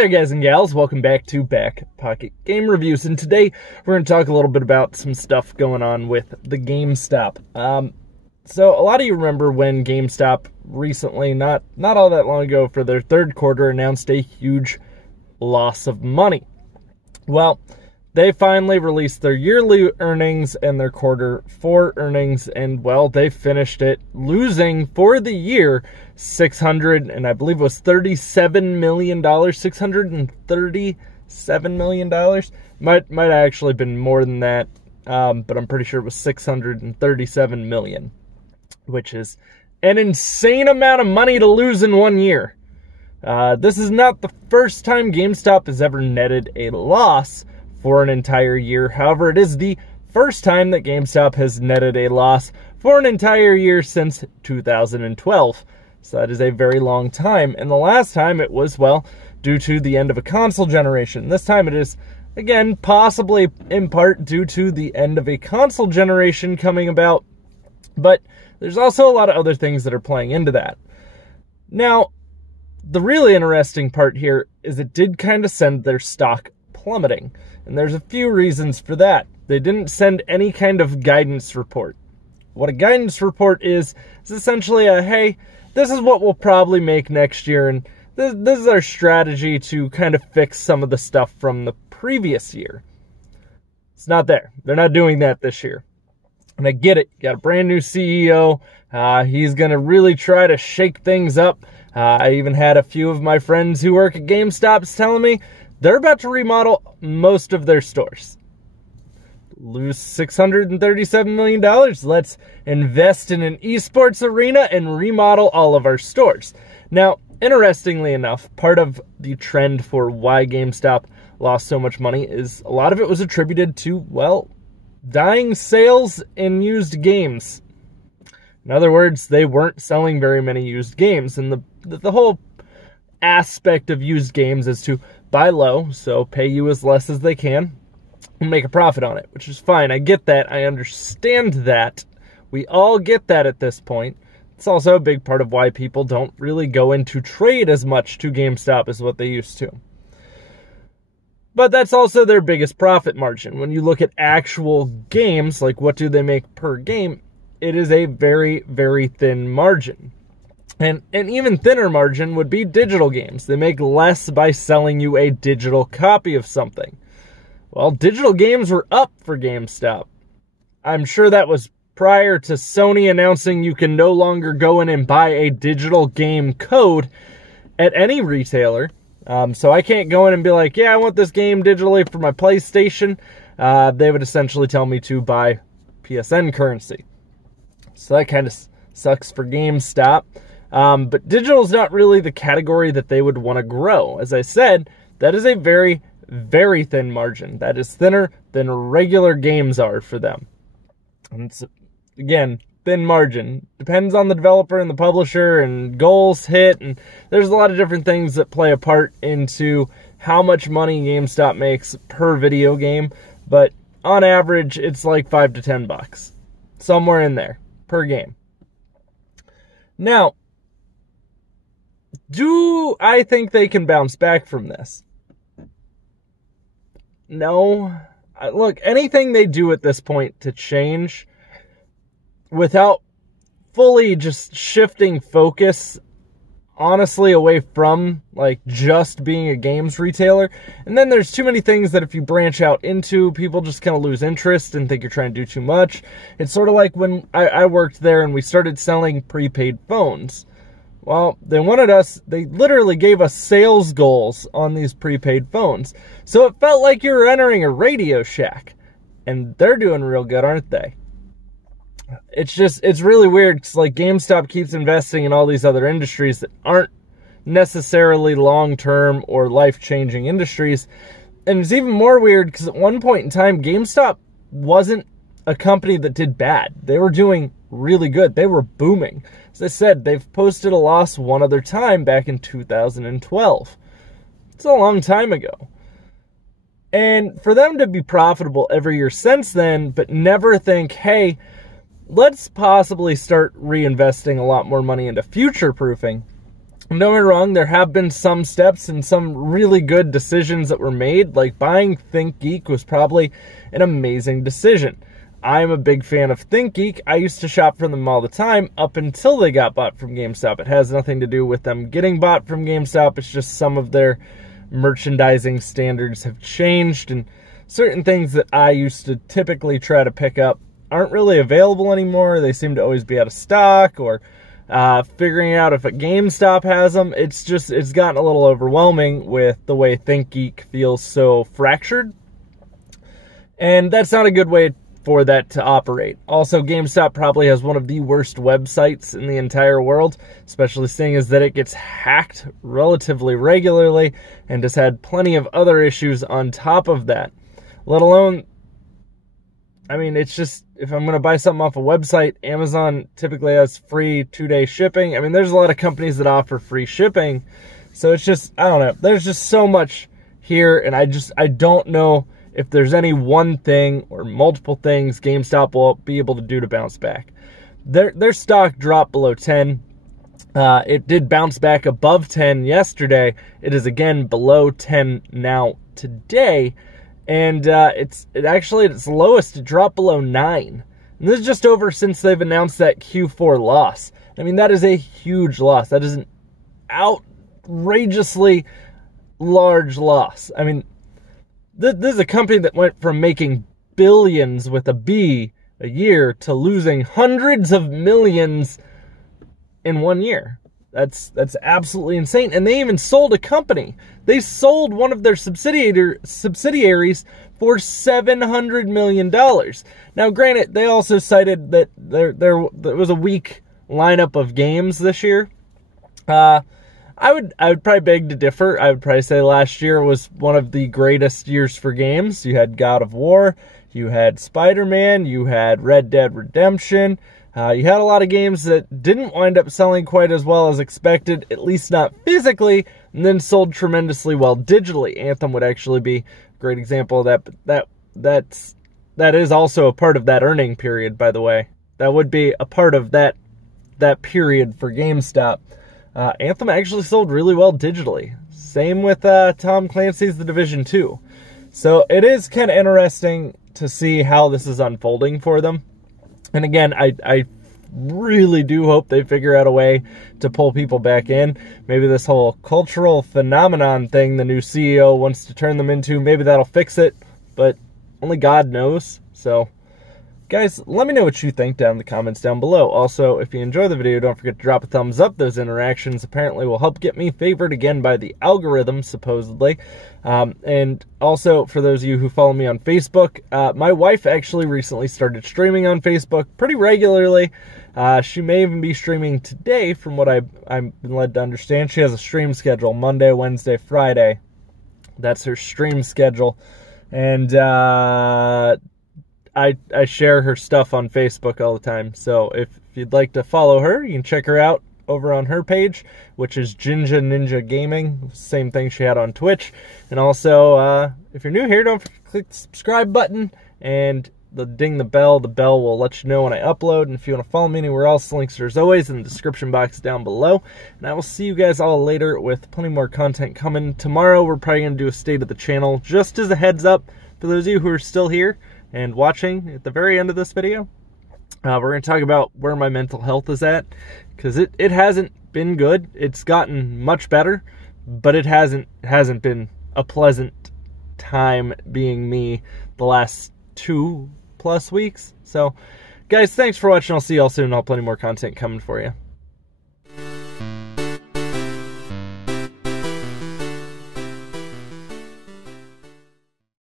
there, guys and gals. Welcome back to Back Pocket Game Reviews, and today we're going to talk a little bit about some stuff going on with the GameStop. So a lot of you remember when GameStop recently, not all that long ago, for their third quarter announced a huge loss of money. Well, they finally released their yearly earnings and their quarter four earnings, and well, they finished it losing for the year $637 million. $637 million. Might actually been more than that, but I'm pretty sure it was $637 million, which is an insane amount of money to lose in 1 year. This is not the first time GameStop has ever netted a loss for an entire year. However, it is the first time that GameStop has netted a loss for an entire year since 2012. So that is a very long time. And the last time it was, well, due to the end of a console generation. This time it is, again, possibly in part due to the end of a console generation coming about. But there's also a lot of other things that are playing into that. Now, the really interesting part here is it did kind of send their stock plummeting. And there's a few reasons for that. They didn't send any kind of guidance report. What a guidance report is essentially a, hey, this is what we'll probably make next year, and this is our strategy to kind of fix some of the stuff from the previous year. It's not there. They're not doing that this year. And I get it. You got a brand new CEO. He's going to really try to shake things up. I even had a few of my friends who work at GameStop telling me they're about to remodel most of their stores. Lose $637 million. Let's invest in an esports arena and remodel all of our stores. Now, interestingly enough, part of the trend for why GameStop lost so much money is a lot of it was attributed to, well, dying sales in used games. In other words, they weren't selling very many used games, and the whole aspect of used games is to buy low, so pay you as less as they can, and make a profit on it, which is fine. I get that. I understand that. We all get that at this point. It's also a big part of why people don't really go into trade as much to GameStop as what they used to. But that's also their biggest profit margin. When you look at actual games, like what do they make per game, it is a very, very thin margin. And an even thinner margin would be digital games. They make less by selling you a digital copy of something. Well, digital games were up for GameStop. I'm sure that was prior to Sony announcing you can no longer go in and buy a digital game code at any retailer. So I can't go in and be like, yeah, I want this game digitally for my PlayStation. They would essentially tell me to buy PSN currency. So that kind of sucks for GameStop. But digital is not really the category that they would want to grow. As I said, that is a very, very thin margin. That is thinner than regular games are for them. And it's, again, thin margin. Depends on the developer and the publisher and goals hit. And there's a lot of different things that play a part into how much money GameStop makes per video game. But on average, it's like $5 to $10. Somewhere in there per game. Now, do I think they can bounce back from this? No. Look, anything they do at this point to change without fully just shifting focus, honestly, away from like just being a games retailer. And then there's too many things that if you branch out into, people just kind of lose interest and think you're trying to do too much. It's sort of like when I worked there and we started selling prepaid phones. Well, they literally gave us sales goals on these prepaid phones. So it felt like you were entering a Radio Shack. And they're doing real good, aren't they? It's really weird because like GameStop keeps investing in all these other industries that aren't necessarily long-term or life-changing industries. And it's even more weird because at one point in time, GameStop wasn't a company that did bad. They were doing really good. They were booming. As I said, they've posted a loss one other time back in 2012. It's a long time ago. And for them to be profitable every year since then, but never think, hey, let's possibly start reinvesting a lot more money into future-proofing, Don't get me wrong, there have been some steps and some really good decisions that were made. Like buying ThinkGeek was probably an amazing decision. I'm a big fan of ThinkGeek. I used to shop from them all the time up until they got bought from GameStop. It has nothing to do with them getting bought from GameStop. It's just some of their merchandising standards have changed, and certain things that I used to typically try to pick up aren't really available anymore. They seem to always be out of stock, or figuring out if a GameStop has them. It's gotten a little overwhelming with the way ThinkGeek feels so fractured. And that's not a good way for that to operate. Also, GameStop probably has one of the worst websites in the entire world, especially seeing as that it gets hacked relatively regularly and has had plenty of other issues on top of that. Let alone, I mean, it's just, if I'm going to buy something off a website, Amazon typically has free 2-day shipping. I mean, there's a lot of companies that offer free shipping. So it's just, I don't know. There's just so much here, and I don't know if there's any one thing or multiple things GameStop will be able to do to bounce back. Their stock dropped below 10. It did bounce back above 10 yesterday. It is again below 10 now today. And it's actually at its lowest, it dropped below 9. And this is just over since they've announced that Q4 loss. I mean, that is a huge loss. That is an outrageously large loss. I mean, this is a company that went from making billions with a B a year to losing hundreds of millions in 1 year. That's absolutely insane. And they even sold a company. They sold one of their subsidiaries for $700 million. Now, granted, they also cited that there was a weak lineup of games this year. I would probably beg to differ. I would probably say last year was one of the greatest years for games. You had God of War, you had Spider-Man, you had Red Dead Redemption. You had a lot of games that didn't wind up selling quite as well as expected, at least not physically, and then sold tremendously well digitally. Anthem would actually be a great example of that, but that is also a part of that earning period, by the way. That would be a part of that period for GameStop. Anthem actually sold really well digitally. Same with Tom Clancy's The Division 2. So it is kind of interesting to see how this is unfolding for them. And again, I really do hope they figure out a way to pull people back in. Maybe this whole cultural phenomenon thing the new CEO wants to turn them into, maybe that'll fix it. But only God knows. So, guys, let me know what you think down in the comments down below. Also, if you enjoy the video, don't forget to drop a thumbs up. Those interactions apparently will help get me favored again by the algorithm, supposedly. And also, for those of you who follow me on Facebook, my wife actually recently started streaming on Facebook pretty regularly. She may even be streaming today, from what I've been led to understand. She has a stream schedule, Monday, Wednesday, Friday. That's her stream schedule. And I share her stuff on Facebook all the time. So if you'd like to follow her, you can check her out over on her page, which is Jinja Ninja Gaming. Same thing she had on Twitch. And also, if you're new here, don't forget to click the subscribe button and ding the bell. The bell will let you know when I upload. And if you want to follow me anywhere else, links are as always in the description box down below. And I will see you guys all later with plenty more content coming. Tomorrow, we're probably going to do a state of the channel, just as a heads up for those of you who are still here and watching at the very end of this video. We're going to talk about where my mental health is at, because it hasn't been good. It's gotten much better, but it hasn't been a pleasant time being me the last 2+ weeks. So, guys, thanks for watching. I'll see you all soon. I'll have plenty more content coming for you.